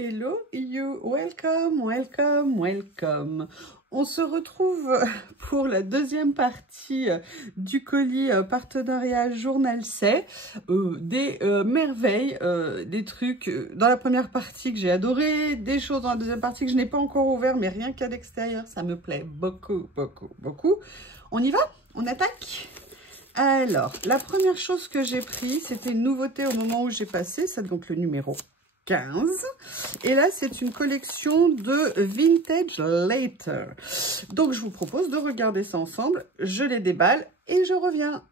Hello you, welcome, welcome, welcome. On se retrouve pour la deuxième partie du colis partenariat Journal C, des merveilles, des trucs dans la première partie que j'ai adoré, des choses dans la deuxième partie que je n'ai pas encore ouvert, mais rien qu'à l'extérieur, ça me plaît beaucoup, beaucoup, beaucoup. On y va? On attaque? Alors, la première chose que j'ai pris, c'était une nouveauté au moment où j'ai passé, c'est donc le numéro 15. Et là, c'est une collection de Vintage Later. Donc, je vous propose de regarder ça ensemble. Je les déballe et je reviens.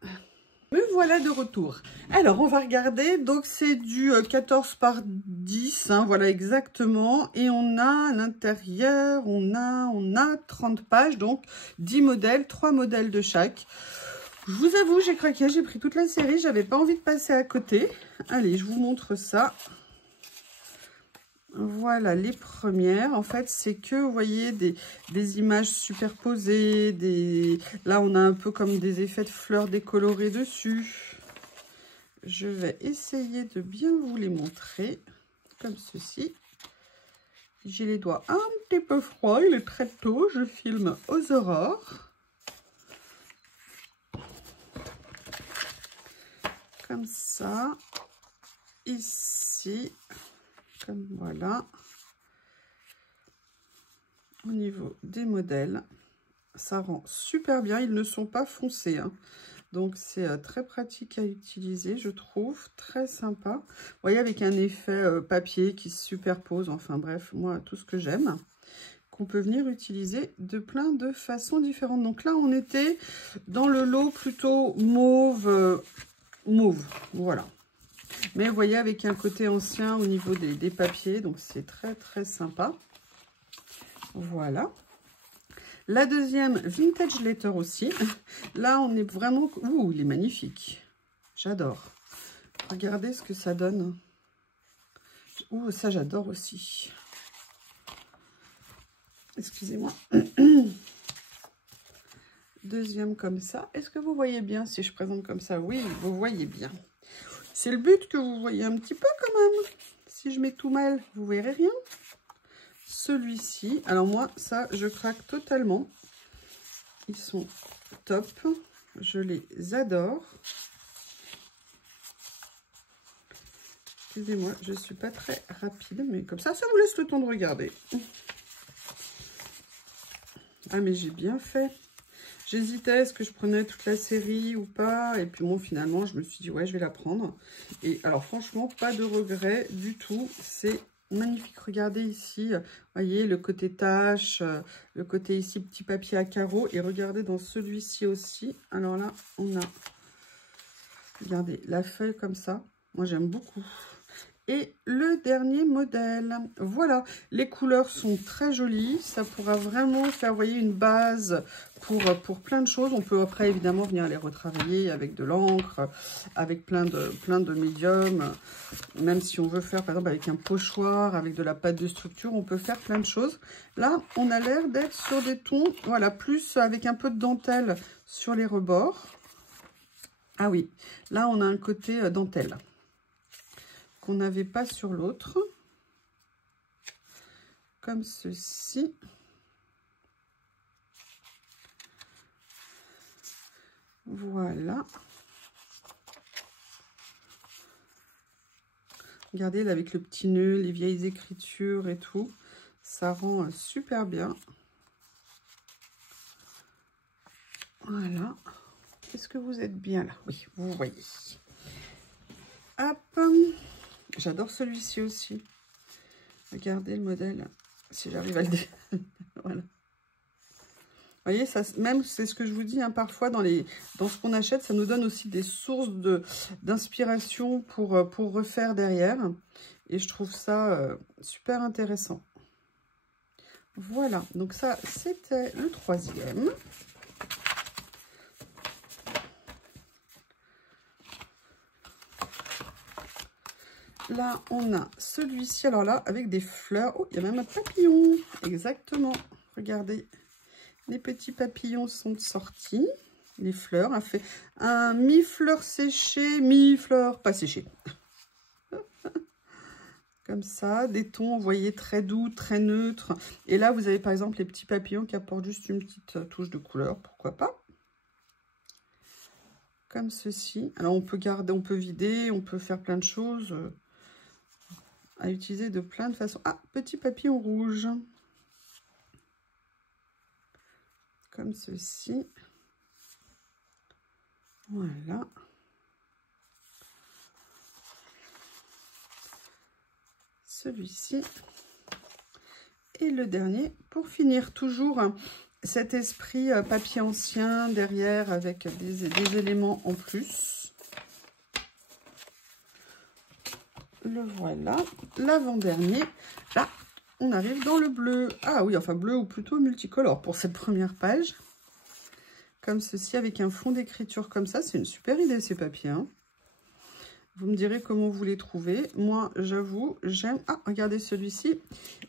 Me voilà de retour. Alors, on va regarder. Donc, c'est du 14 par 10. Hein, voilà, exactement. Et on a à l'intérieur, on a 30 pages. Donc, 10 modèles, 3 modèles de chaque. Je vous avoue, j'ai craqué. J'ai pris toute la série. J'avais pas envie de passer à côté. Allez, je vous montre ça. Voilà les premières. En fait, c'est que, vous voyez, des images superposées. Là, on a un peu comme des effets de fleurs décolorées dessus. Je vais essayer de bien vous les montrer, comme ceci. J'ai les doigts un petit peu froids, il est très tôt. Je filme aux aurores. Comme ça. Ici. Comme voilà. Au niveau des modèles, ça rend super bien. Ils ne sont pas foncés, hein. Donc c'est très pratique à utiliser, je trouve. Très sympa. Vous voyez, avec un effet papier qui se superpose. Enfin bref, moi, tout ce que j'aime. Qu'on peut venir utiliser de plein de façons différentes. Donc là, on était dans le lot plutôt mauve. Mauve, voilà. Mais vous voyez, avec un côté ancien au niveau des papiers. Donc c'est très, très sympa. Voilà. La deuxième, Vintage Letter aussi. Là, on est vraiment... Ouh, il est magnifique. J'adore. Regardez ce que ça donne. Ouh, ça, j'adore aussi. Excusez-moi. Deuxième comme ça. Est-ce que vous voyez bien si je présente comme ça? Oui, vous voyez bien. C'est le but que vous voyez un petit peu quand même. Si je mets tout mal, vous verrez rien. Celui-ci, alors moi, ça, je craque totalement. Ils sont top. Je les adore. Excusez-moi, je ne suis pas très rapide, mais comme ça vous laisse le temps de regarder. Ah, mais j'ai bien fait. J'hésitais, est-ce que je prenais toute la série ou pas? Et puis bon, finalement, je me suis dit, ouais, je vais la prendre. Et alors, franchement, pas de regret du tout. C'est magnifique. Regardez ici, vous voyez, le côté tache, le côté ici, petit papier à carreaux. Et regardez dans celui-ci aussi. Alors là, on a, regardez, la feuille comme ça. Moi, j'aime beaucoup. Et le dernier modèle, voilà, les couleurs sont très jolies, ça pourra vraiment faire, vous voyez, une base pour plein de choses. On peut après évidemment venir les retravailler avec de l'encre, avec plein de médiums, même si on veut faire par exemple avec un pochoir, avec de la pâte de structure, on peut faire plein de choses. Là, on a l'air d'être sur des tons, voilà, plus avec un peu de dentelle sur les rebords. Ah oui, là on a un côté dentelle. On n'avait pas sur l'autre, comme ceci. Voilà. Regardez, là, avec le petit nœud, les vieilles écritures et tout, ça rend super bien. Voilà. Est-ce que vous êtes bien là? Oui, vous voyez. Hop. J'adore celui-ci aussi. Regardez le modèle, si j'arrive à le dire. Voilà. Vous voyez, ça, même c'est ce que je vous dis, hein, parfois dans ce qu'on achète, ça nous donne aussi des sources d'inspiration pour refaire derrière. Et je trouve ça super intéressant. Voilà, donc ça, c'était le troisième. Là, on a celui-ci, alors là, avec des fleurs. Oh, il y a même un papillon. Exactement. Regardez, les petits papillons sont sortis. Les fleurs, a fait un mi-fleur séchée, mi-fleur pas séchée. Comme ça, des tons, vous voyez, très doux, très neutres. Et là, vous avez par exemple les petits papillons qui apportent juste une petite touche de couleur, pourquoi pas. Comme ceci. Alors, on peut garder, on peut vider, on peut faire plein de choses à utiliser de plein de façons. Ah, petit papillon rouge. Comme ceci. Voilà. Celui-ci. Et le dernier, pour finir, toujours cet esprit papier ancien derrière avec des éléments en plus. Le voilà. L'avant-dernier. Là, on arrive dans le bleu. Ah oui, enfin bleu ou plutôt multicolore pour cette première page. Comme ceci, avec un fond d'écriture comme ça. C'est une super idée ces papiers. Hein. Vous me direz comment vous les trouvez. Moi, j'avoue, j'aime... Ah, regardez celui-ci.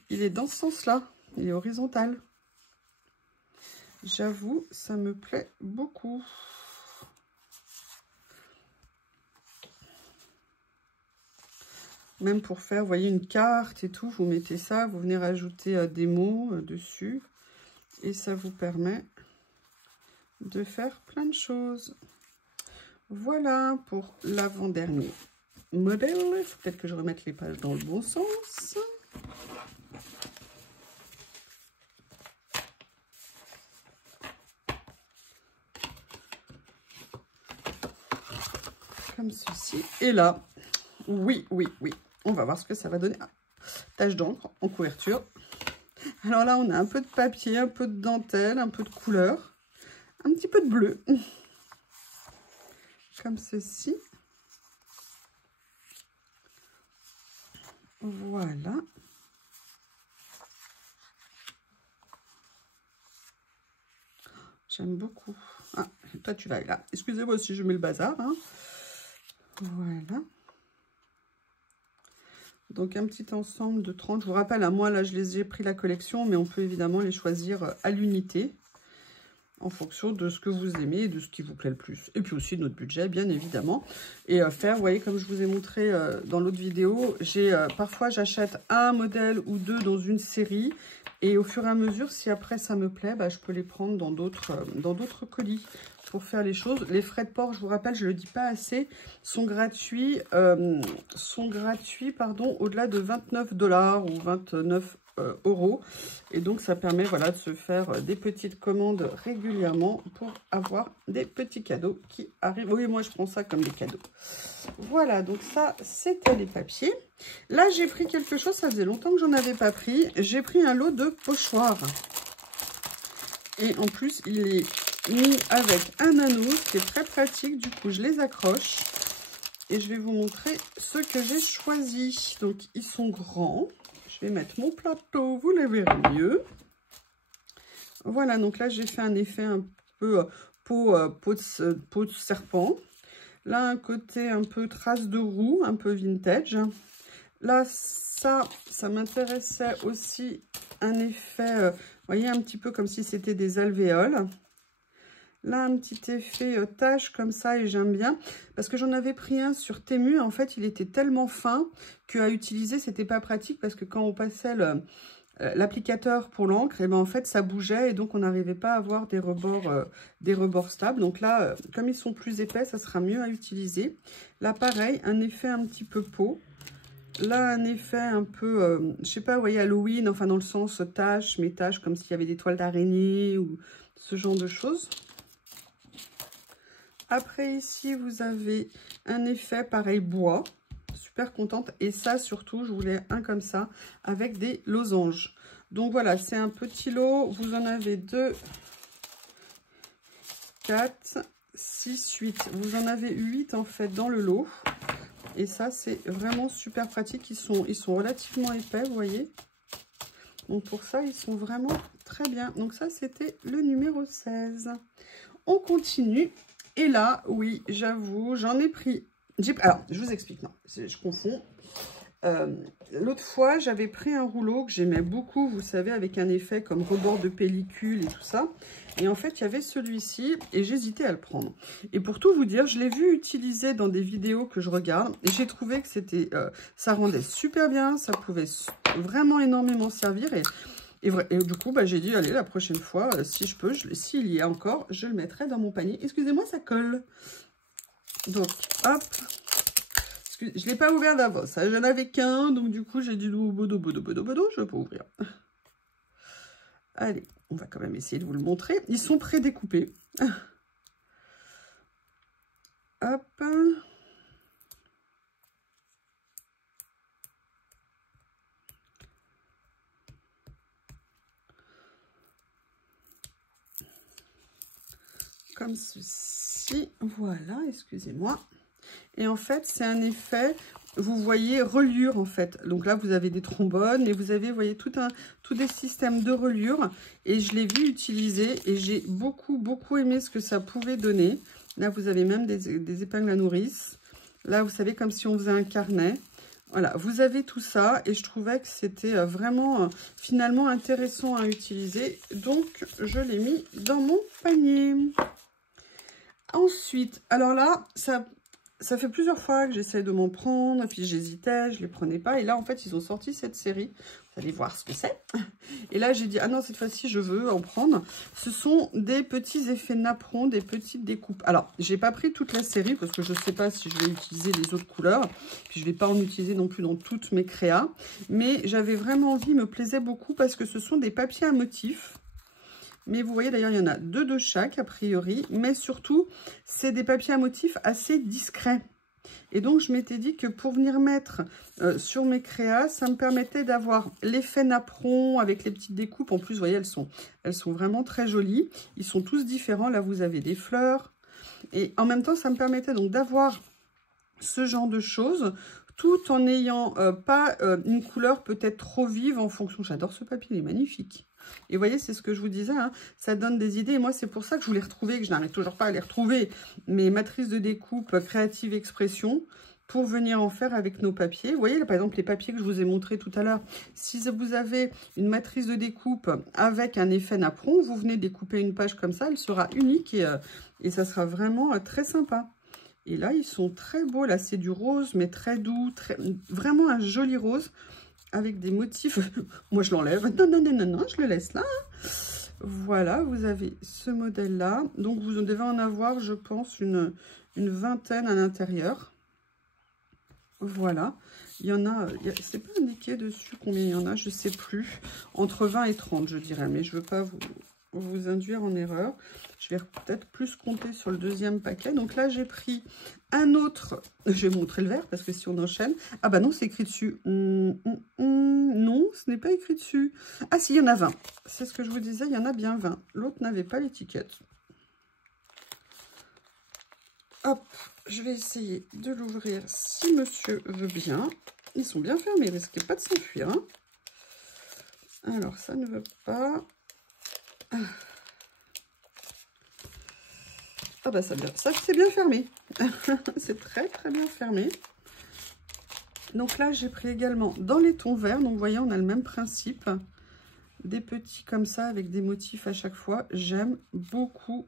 Il est dans ce sens-là. Il est horizontal. J'avoue, ça me plaît beaucoup. Même pour faire, vous voyez, une carte et tout. Vous mettez ça, vous venez rajouter des mots dessus. Et ça vous permet de faire plein de choses. Voilà pour l'avant-dernier modèle. Il faut peut-être que je remette les pages dans le bon sens. Comme ceci. Et là, oui, on va voir ce que ça va donner. Ah, tache d'encre en couverture. Alors là, on a un peu de papier, un peu de dentelle, un peu de couleur, un petit peu de bleu. Comme ceci. Voilà. J'aime beaucoup. Ah, toi, tu vas là. Excusez-moi si je mets le bazar. Hein. Voilà. Donc, un petit ensemble de 30. Je vous rappelle, à moi, là, je les ai pris la collection, mais on peut évidemment les choisir à l'unité en fonction de ce que vous aimez et de ce qui vous plaît le plus. Et puis aussi de notre budget, bien évidemment. Et faire, vous voyez, comme je vous ai montré dans l'autre vidéo, parfois j'achète un modèle ou deux dans une série. Et au fur et à mesure, si après ça me plaît, bah, je peux les prendre dans d'autres colis pour faire les choses. Les frais de port, je vous rappelle, je ne le dis pas assez, sont gratuits, au-delà de 29 $ ou 29 €. Et donc, ça permet voilà, de se faire des petites commandes régulièrement pour avoir des petits cadeaux qui arrivent. Oui, moi, je prends ça comme des cadeaux. Voilà, donc ça, c'était les papiers. Là, j'ai pris quelque chose, ça faisait longtemps que j'en avais pas pris. J'ai pris un lot de pochoirs. Et en plus, il est mis avec un anneau, c'est très pratique. Du coup, je les accroche. Et je vais vous montrer ce que j'ai choisi. Donc, ils sont grands. Je vais mettre mon plateau, vous les verrez mieux. Voilà, donc là, j'ai fait un effet un peu peau de serpent. Là, un côté un peu trace de roue, un peu vintage. Là, ça m'intéressait aussi un effet, vous voyez, un petit peu comme si c'était des alvéoles. Là, un petit effet tache comme ça et j'aime bien. Parce que j'en avais pris un sur Temu. En fait, il était tellement fin qu'à utiliser, c'était pas pratique. Parce que quand on passait l'applicateur pour l'encre, et ben en fait, ça bougeait. Et donc, on n'arrivait pas à avoir des rebords stables. Donc là, comme ils sont plus épais, ça sera mieux à utiliser. Là, pareil, un effet un petit peu peau. Là, un effet un peu, je sais pas, vous voyez, Halloween. Enfin, dans le sens tache, mais tache comme s'il y avait des toiles d'araignée ou ce genre de choses. Après, ici, vous avez un effet pareil bois. Super contente. Et ça, surtout, je voulais un comme ça avec des losanges. Donc, voilà, c'est un petit lot. Vous en avez 2, 4, 6, 8. Vous en avez 8, en fait, dans le lot. Et ça, c'est vraiment super pratique. Ils sont relativement épais, vous voyez. Donc, pour ça, ils sont vraiment très bien. Donc, ça, c'était le numéro 16. On continue. Et là, oui, j'avoue, j'en ai pris... Alors, je vous explique, non, je confonds. L'autre fois, j'avais pris un rouleau que j'aimais beaucoup, vous savez, avec un effet comme rebord de pellicule et tout ça. Et en fait, il y avait celui-ci et j'hésitais à le prendre. Et pour tout vous dire, je l'ai vu utiliser dans des vidéos que je regarde. Et j'ai trouvé que c'était, ça rendait super bien, ça pouvait vraiment énormément servir. Et du coup, bah, j'ai dit, allez, la prochaine fois, si je peux, s'il y a encore, je le mettrai dans mon panier. Excusez-moi, ça colle. Donc, hop. Je ne l'ai pas ouvert d'avance. J'en avais qu'un, donc du coup, j'ai dit, bodo, je ne vais pas ouvrir. Allez, on va quand même essayer de vous le montrer. Ils sont pré-découpés. Hop. Comme ceci. Voilà, excusez-moi. Et en fait, c'est un effet, vous voyez, reliure en fait. Donc là, vous avez des trombones et vous avez, vous voyez, tout des systèmes de reliure. Et je l'ai vu utiliser et j'ai beaucoup aimé ce que ça pouvait donner. Là, vous avez même des épingles à nourrice. Là, vous savez, comme si on faisait un carnet. Voilà, vous avez tout ça et je trouvais que c'était vraiment finalement intéressant à utiliser. Donc, je l'ai mis dans mon panier. Ensuite, alors là, ça fait plusieurs fois que j'essaie de m'en prendre, puis j'hésitais, je ne les prenais pas. Et là, en fait, ils ont sorti cette série. Vous allez voir ce que c'est. Et là, j'ai dit, ah non, cette fois-ci, je veux en prendre. Ce sont des petits effets napperons, des petites découpes. Alors, je n'ai pas pris toute la série parce que je ne sais pas si je vais utiliser les autres couleurs. Puis, je ne vais pas en utiliser non plus dans toutes mes créas. Mais j'avais vraiment envie, me plaisait beaucoup parce que ce sont des papiers à motifs. Mais vous voyez, d'ailleurs, il y en a 2 de chaque, a priori. Mais surtout, c'est des papiers à motifs assez discrets. Et donc, je m'étais dit que pour venir mettre sur mes créas, ça me permettait d'avoir l'effet napperon avec les petites découpes. En plus, vous voyez, elles sont vraiment très jolies. Ils sont tous différents. Là, vous avez des fleurs. Et en même temps, ça me permettait donc d'avoir ce genre de choses, tout en n'ayant pas une couleur peut-être trop vive en fonction. J'adore ce papier, il est magnifique. Et vous voyez, c'est ce que je vous disais, hein, ça donne des idées. Et moi, c'est pour ça que je voulais retrouver, que je n'arrive toujours pas à les retrouver, mes matrices de découpe Creative Expression, pour venir en faire avec nos papiers. Vous voyez, là, par exemple, les papiers que je vous ai montrés tout à l'heure, si vous avez une matrice de découpe avec un effet napperon, vous venez découper une page comme ça, elle sera unique et ça sera vraiment très sympa. Et là, ils sont très beaux. Là, c'est du rose, mais très doux. Vraiment un joli rose avec des motifs. Moi, je l'enlève. Non, je le laisse là. Voilà, vous avez ce modèle-là. Donc, vous devez en avoir, je pense, une vingtaine à l'intérieur. Voilà. Il y en a, c'est pas indiqué dessus combien il y en a, je sais plus. Entre 20 et 30, je dirais. Mais je veux pas vous induire en erreur. Je vais peut-être plus compter sur le deuxième paquet. Donc là, j'ai pris un autre. Je vais montrer le vert parce que si on enchaîne... Ah bah non, c'est écrit dessus. Non, ce n'est pas écrit dessus. Ah si, il y en a 20. C'est ce que je vous disais, il y en a bien 20. L'autre n'avait pas l'étiquette. Hop, je vais essayer de l'ouvrir si monsieur veut bien. Ils sont bien fermés, risquez pas de s'enfuir. Hein. Alors, ça ne veut pas... Ah bah ça c'est bien fermé. C'est très bien fermé. Donc là, j'ai pris également dans les tons verts. Donc vous voyez, on a le même principe. Des petits comme ça avec des motifs à chaque fois. J'aime beaucoup.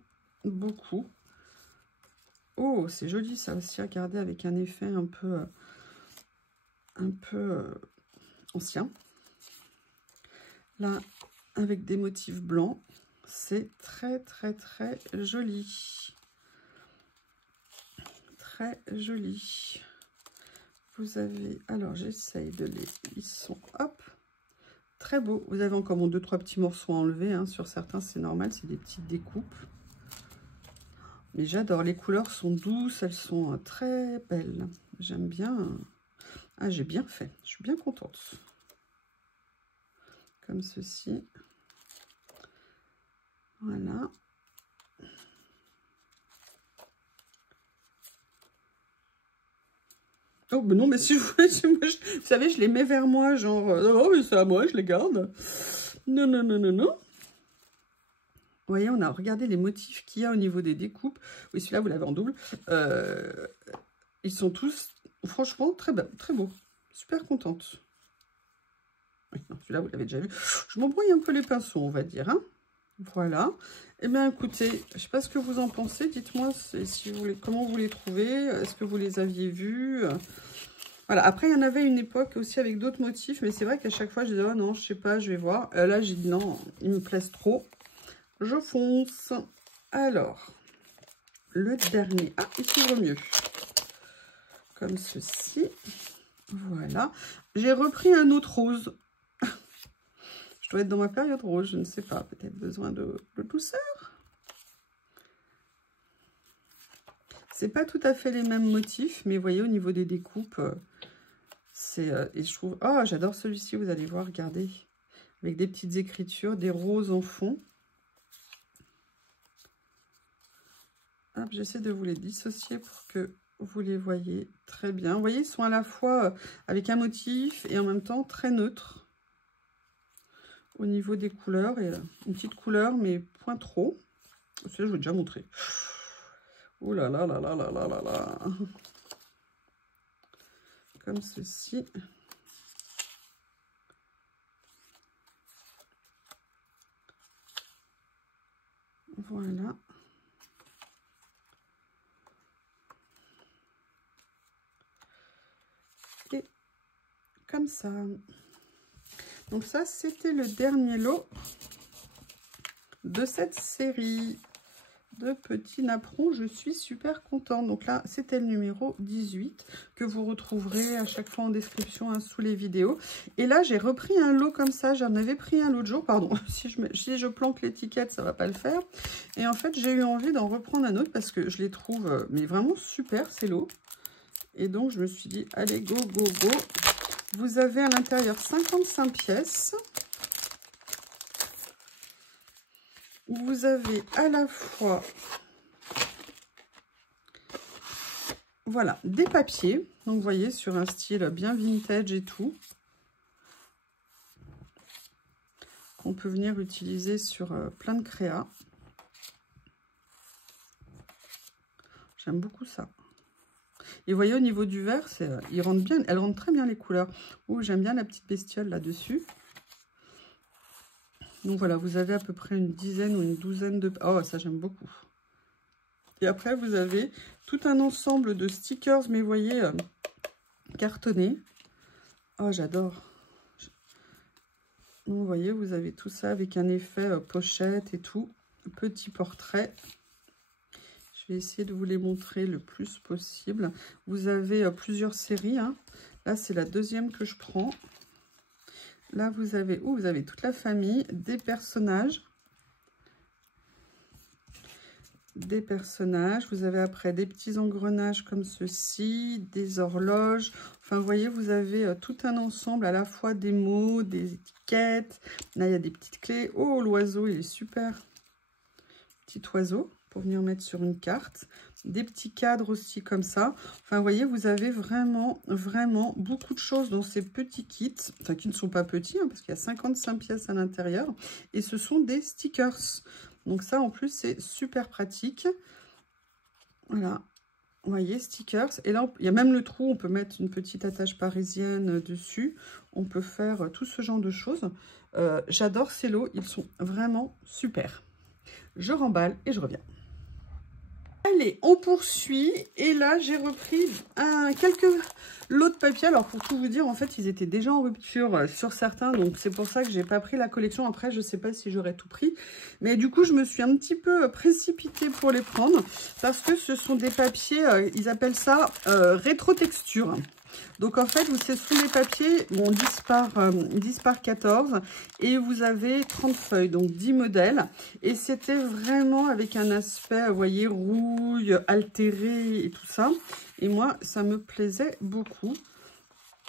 Oh, c'est joli ça aussi. Regardez, avec un effet un peu ancien. Là, avec des motifs blancs. C'est très joli. Très joli. Vous avez, alors j'essaye de les, ils sont, hop, très beaux. Vous avez encore 2-3 petits morceaux à enlever, hein. Sur certains c'est normal, c'est des petites découpes. Mais j'adore, les couleurs sont douces, elles sont très belles. J'aime bien. Ah, j'ai bien fait, je suis bien contente. Comme ceci. Voilà. Oh, mais non, mais si je voulais, vous savez, je les mets vers moi, genre, oh, mais c'est à moi, je les garde. Non. Vous voyez, on a regardé les motifs qu'il y a au niveau des découpes. Oui, celui-là, vous l'avez en double. Ils sont tous, franchement, très beaux. super contente. Oui, celui-là, vous l'avez déjà vu. Je m'embrouille un peu les pinceaux, on va dire. Hein. Voilà. Eh bien, écoutez, je ne sais pas ce que vous en pensez. Dites-moi si vous comment vous les trouvez. Est-ce que vous les aviez vus? Voilà. Après, il y en avait une époque aussi avec d'autres motifs. Mais c'est vrai qu'à chaque fois, je disais, oh non, je sais pas, je vais voir. Là, j'ai dit non, ils me plaisent trop. Je fonce. Alors, le dernier. Ah, il s'ouvre mieux. Comme ceci. Voilà. J'ai repris un autre rose. Je dois être dans ma période rose, je ne sais pas. Peut-être besoin de douceur. C'est pas tout à fait les mêmes motifs, mais vous voyez, au niveau des découpes, c'est... et je trouve... Oh, j'adore celui-ci, vous allez voir, regardez. Avec des petites écritures, des roses en fond. Hop, j'essaie de vous les dissocier pour que vous les voyez très bien. Vous voyez, ils sont à la fois avec un motif et en même temps très neutres. Au niveau des couleurs, et une petite couleur, mais point trop. Celui-là, je vous ai déjà montré. Ouh là là là là là là là là. Comme ceci. Voilà. Et comme ça. Donc ça, c'était le dernier lot de cette série de petits napperons. Je suis super contente. Donc là, c'était le numéro 18 que vous retrouverez à chaque fois en description hein, sous les vidéos. Et là, j'ai repris un lot comme ça. J'en avais pris un l'autre jour. Pardon, si je planque l'étiquette, ça va pas le faire. Et en fait, j'ai eu envie d'en reprendre un autre parce que je les trouve mais vraiment super ces lots. Et donc, je me suis dit, allez, go, go, go. Vous avez à l'intérieur 55 pièces. Vous avez à la fois, voilà, des papiers. Donc, vous voyez, sur un style bien vintage et tout. Qu'on peut venir utiliser sur plein de créas. J'aime beaucoup ça. Et vous voyez, au niveau du vert, il rentre bien, elle rentre très bien les couleurs. Oh, j'aime bien la petite bestiole là-dessus. Donc voilà, vous avez à peu près une dizaine ou une douzaine de... Oh, ça j'aime beaucoup. Et après, vous avez tout un ensemble de stickers, mais vous voyez, cartonnés. Oh, j'adore. Donc, vous voyez, vous avez tout ça avec un effet pochette et tout. Petit portrait. Je vais essayer de vous les montrer le plus possible. Vous avez plusieurs séries. Hein. Là, c'est la deuxième que je prends. Là, vous avez, vous avez toute la famille, des personnages. Des personnages. Vous avez après des petits engrenages comme ceci, des horloges. Enfin, vous voyez, vous avez tout un ensemble à la fois des mots, des étiquettes. Là, il y a des petites clés. Oh, l'oiseau, il est super. Petit oiseau pour venir mettre sur une carte. Des petits cadres aussi comme ça. Enfin, vous voyez, vous avez vraiment, vraiment beaucoup de choses dans ces petits kits. Enfin, qui ne sont pas petits, hein, parce qu'il y a 55 pièces à l'intérieur. Et ce sont des stickers. Donc ça, en plus, c'est super pratique. Voilà. Vous voyez, stickers. Et là, il y a même le trou. On peut mettre une petite attache parisienne dessus. On peut faire tout ce genre de choses. J'adore ces lots. Ils sont vraiment super. Je remballe et je reviens. Allez, on poursuit. Et là, j'ai repris quelques lots de papier. Alors, pour tout vous dire, en fait, ils étaient déjà en rupture sur certains. Donc, c'est pour ça que j'ai pas pris la collection. Après, je sais pas si j'aurais tout pris. Mais du coup, je me suis un petit peu précipitée pour les prendre. Parce que ce sont des papiers, ils appellent ça rétro-texture. Donc, en fait, ce sont des papiers, bon, 10 par 14 et vous avez 30 feuilles, donc 10 modèles. Et c'était vraiment avec un aspect, vous voyez, rouille, altéré et tout ça. Et moi, ça me plaisait beaucoup.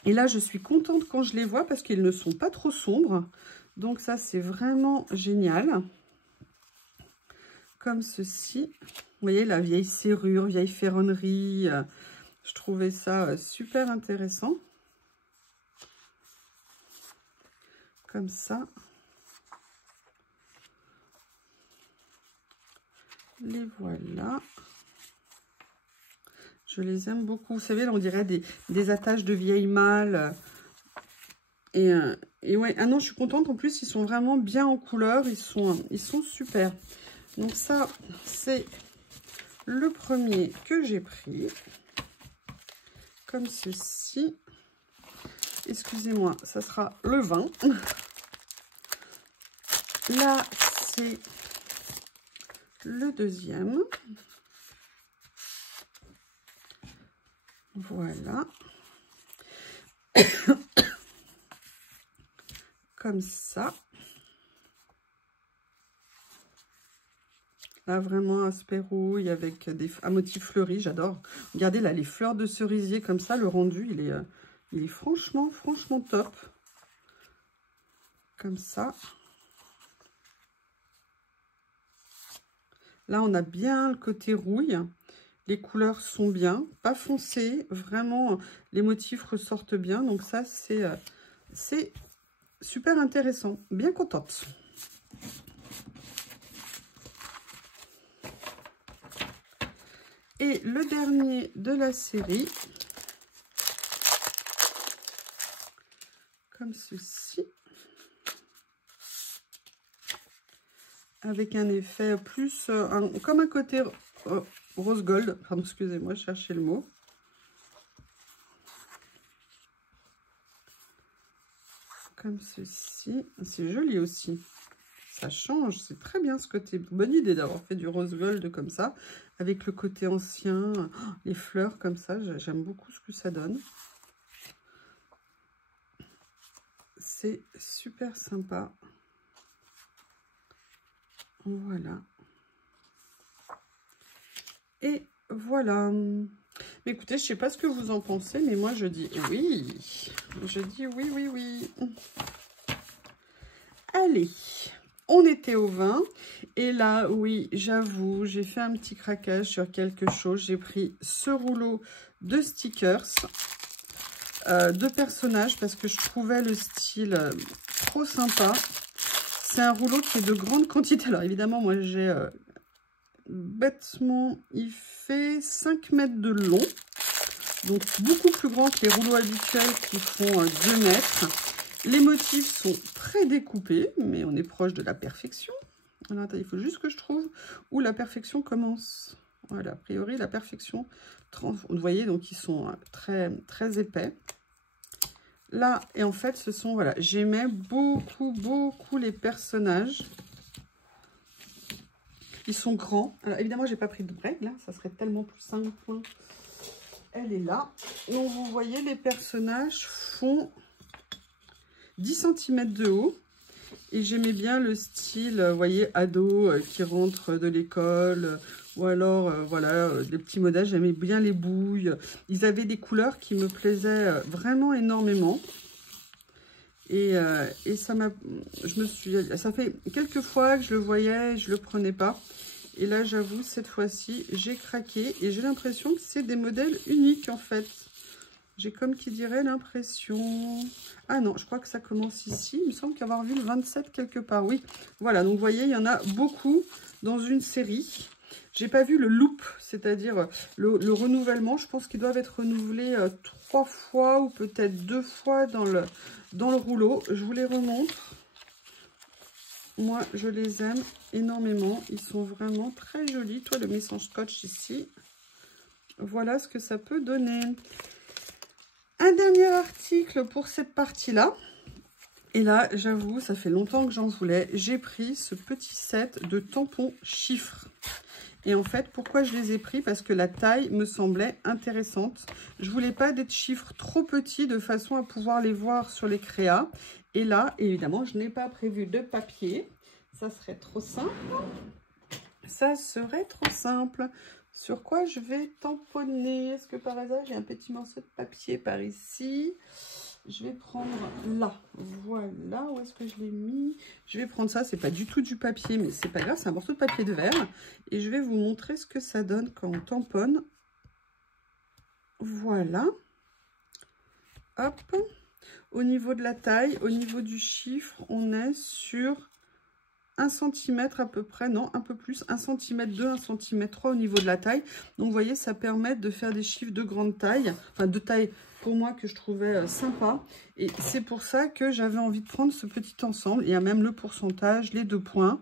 Et là, je suis contente quand je les vois parce qu'ils ne sont pas trop sombres. Donc, ça, c'est vraiment génial. Comme ceci. Vous voyez, la vieille serrure, vieille ferronnerie. Je trouvais ça super intéressant. Comme ça. Les voilà. Je les aime beaucoup. Vous savez, là, on dirait des attaches de vieilles malles. Et ouais, ah non, je suis contente. En plus, ils sont vraiment bien en couleur. Ils sont super. Donc ça, c'est le premier que j'ai pris. Comme ceci. Excusez-moi, ça sera le 20. Là, c'est le deuxième. Voilà. Comme ça. Là, vraiment aspect rouille avec un motif fleuri. J'adore. Regardez là, les fleurs de cerisier comme ça. Le rendu, il est franchement top. Comme ça. Là, on a bien le côté rouille. Les couleurs sont bien, pas foncées. Vraiment, les motifs ressortent bien. Donc ça, c'est super intéressant. Bien contente. Et le dernier de la série, comme ceci, avec un effet plus, comme un côté rose gold. Pardon, excusez-moi, je cherchais le mot. Comme ceci. C'est joli aussi. Ça change, c'est très bien ce côté. Bonne idée d'avoir fait du rose gold comme ça, avec le côté ancien, les fleurs comme ça. J'aime beaucoup ce que ça donne. C'est super sympa. Voilà. Et voilà. Mais écoutez, je ne sais pas ce que vous en pensez, mais moi je dis oui. Je dis oui, oui, oui. Allez. On était au 20 et là, oui, j'avoue, j'ai fait un petit craquage sur quelque chose. J'ai pris ce rouleau de stickers de personnages parce que je trouvais le style trop sympa. C'est un rouleau qui est de grande quantité. Alors évidemment, moi j'ai bêtement, il fait 5 mètres de long. Donc beaucoup plus grand que les rouleaux habituels qui font 2 mètres. Les motifs sont très découpés, mais on est proche de la perfection. Alors, attends, il faut juste que je trouve où la perfection commence. Voilà, a priori, la perfection. Vous voyez, donc ils sont très, très épais. Là, et en fait, ce sont, voilà, j'aimais beaucoup les personnages. Ils sont grands. Alors, évidemment, j'ai pas pris de règle, hein, ça serait tellement plus simple. Elle est là. Donc, vous voyez, les personnages font 10 cm de haut. Et j'aimais bien le style, vous voyez, ado qui rentre de l'école. Ou alors, voilà, des petits modèles. J'aimais bien les bouilles. Ils avaient des couleurs qui me plaisaient vraiment énormément. Et ça m'a... Ça fait quelques fois que je le voyais et je le prenais pas. Et là, j'avoue, cette fois-ci, j'ai craqué. Et j'ai l'impression que c'est des modèles uniques, en fait. J'ai comme qui dirait l'impression... Ah non, je crois que ça commence ici. Il me semble qu'avoir vu le 27 quelque part. Oui, voilà. Donc, vous voyez, il y en a beaucoup dans une série. J'ai pas vu le loop, c'est-à-dire le renouvellement. Je pense qu'ils doivent être renouvelés 3 fois ou peut-être 2 fois dans le rouleau. Je vous les remontre. Moi, je les aime énormément. Ils sont vraiment très jolis. Toi, le message scotch ici. Voilà ce que ça peut donner. Un dernier article pour cette partie-là. Et là, j'avoue, ça fait longtemps que j'en voulais. J'ai pris ce petit set de tampons chiffres. Et en fait, pourquoi je les ai pris? Parce que la taille me semblait intéressante. Je voulais pas des chiffres trop petits de façon à pouvoir les voir sur les créas. Et là, évidemment, je n'ai pas prévu de papier. Ça serait trop simple. Ça serait trop simple. Sur quoi je vais tamponner? Est-ce que par hasard, j'ai un petit morceau de papier par ici? Je vais prendre là. Voilà, où est-ce que je l'ai mis? Je vais prendre ça. C'est pas du tout du papier, mais c'est pas grave. C'est un morceau de papier de verre. Et je vais vous montrer ce que ça donne quand on tamponne. Voilà. Hop. Au niveau de la taille, au niveau du chiffre, on est sur 1 cm à peu près, non, un peu plus, 1 cm 2, 1 cm 3 au niveau de la taille. Donc, vous voyez, ça permet de faire des chiffres de grande taille, enfin de taille pour moi que je trouvais sympa. Et c'est pour ça que j'avais envie de prendre ce petit ensemble. Il y a même le pourcentage, les 2 points.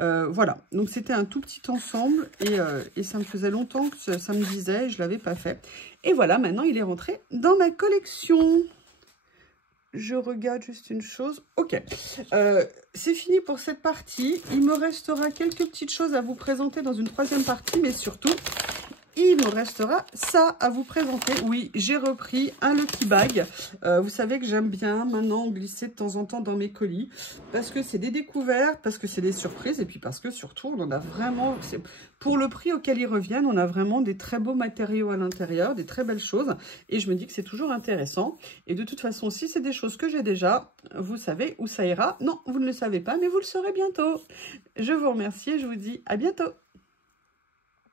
Voilà, donc c'était un tout petit ensemble et ça me faisait longtemps que ça me disait et je ne l'avais pas fait. Et voilà, maintenant il est rentré dans ma collection. Je regarde juste une chose. Ok, c'est fini pour cette partie. Il me restera quelques petites choses à vous présenter dans une 3e partie, mais surtout, il me restera ça à vous présenter. Oui, j'ai repris un Lucky Bag. Vous savez que j'aime bien maintenant glisser de temps en temps dans mes colis. Parce que c'est des découvertes, parce que c'est des surprises. Et puis parce que surtout, on en a vraiment... Pour le prix auquel ils reviennent, on a vraiment des très beaux matériaux à l'intérieur, des très belles choses. Et je me dis que c'est toujours intéressant. Et de toute façon, si c'est des choses que j'ai déjà, vous savez où ça ira. Non, vous ne le savez pas, mais vous le saurez bientôt. Je vous remercie et je vous dis à bientôt.